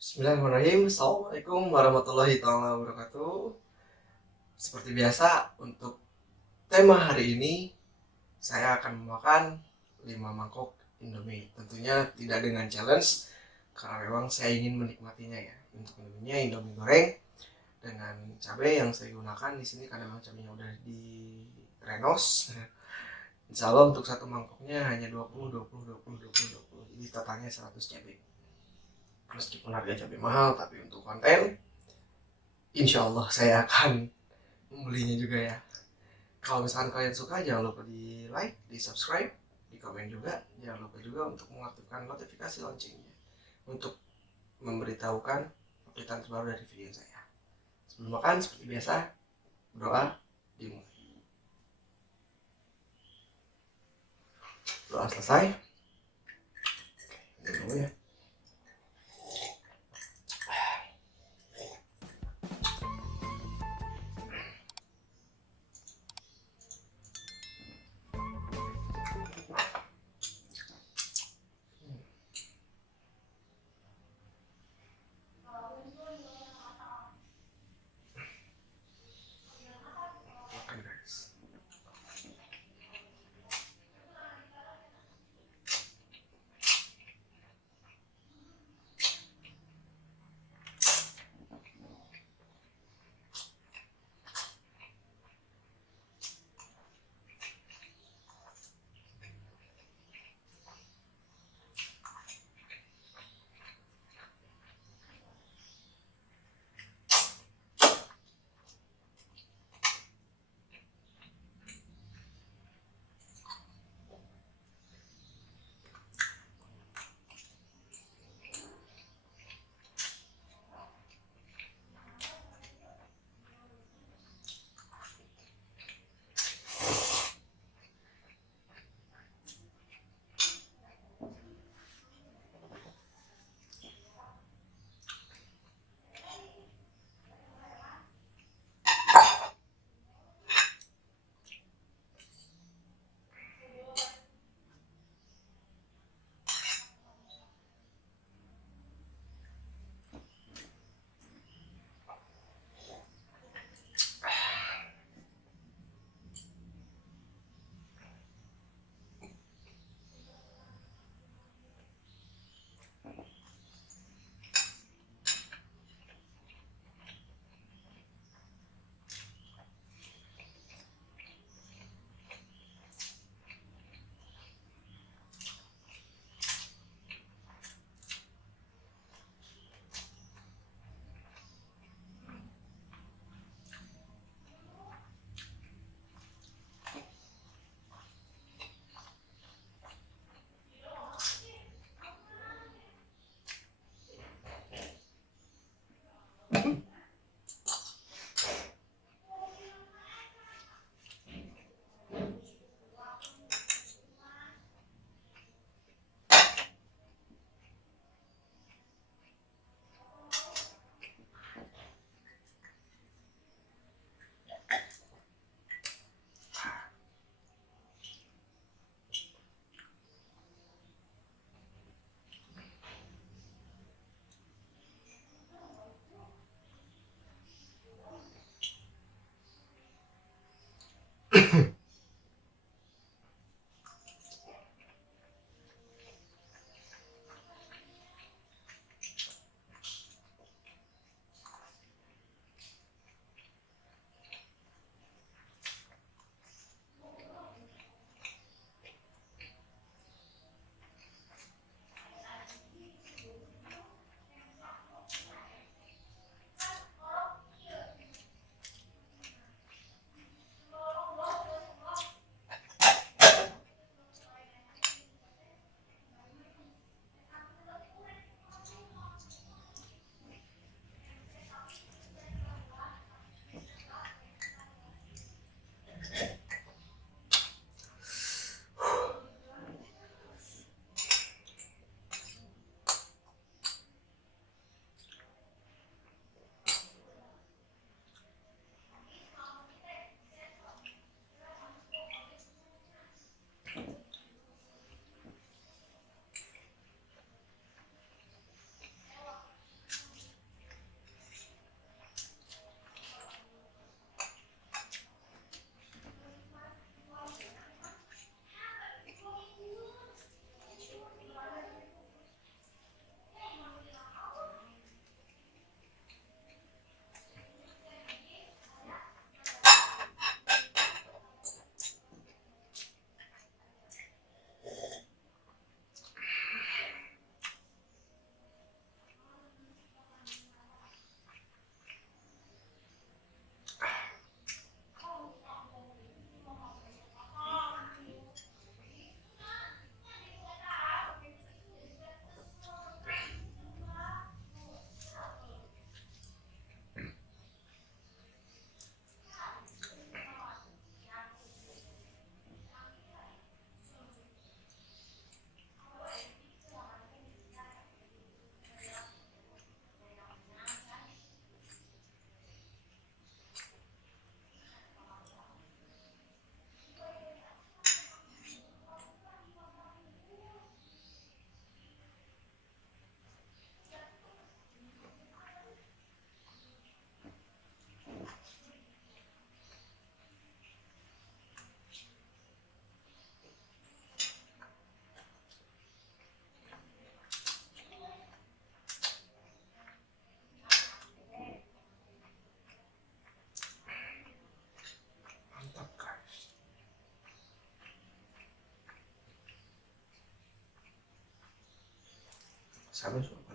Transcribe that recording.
Bismillahirrahmanirrahim. Assalamualaikum warahmatullahi wabarakatuh. Seperti biasa, untuk tema hari ini saya akan memakan 5 mangkok Indomie. Tentunya tidak dengan challenge karena memang saya ingin menikmatinya ya. Untuk Indominya Indomie goreng dengan cabai yang saya gunakan di sini karena memang cabainya udah di renos. Insya Allah untuk satu mangkoknya hanya 20 20 20 20 20. Jadi totalnya 100 cabai. Meskipun harga cabai mahal, tapi untuk konten insya Allah saya akan membelinya juga ya. Kalau misalkan kalian suka, jangan lupa di like, di subscribe, di komen juga. Jangan lupa juga untuk mengaktifkan notifikasi loncengnya untuk memberitahukan update terbaru dari video saya. Sebelum makan, seperti biasa, doa dimulai. Doa selesai. Oke, dulu ya. Makan guys. Sampai jumpa.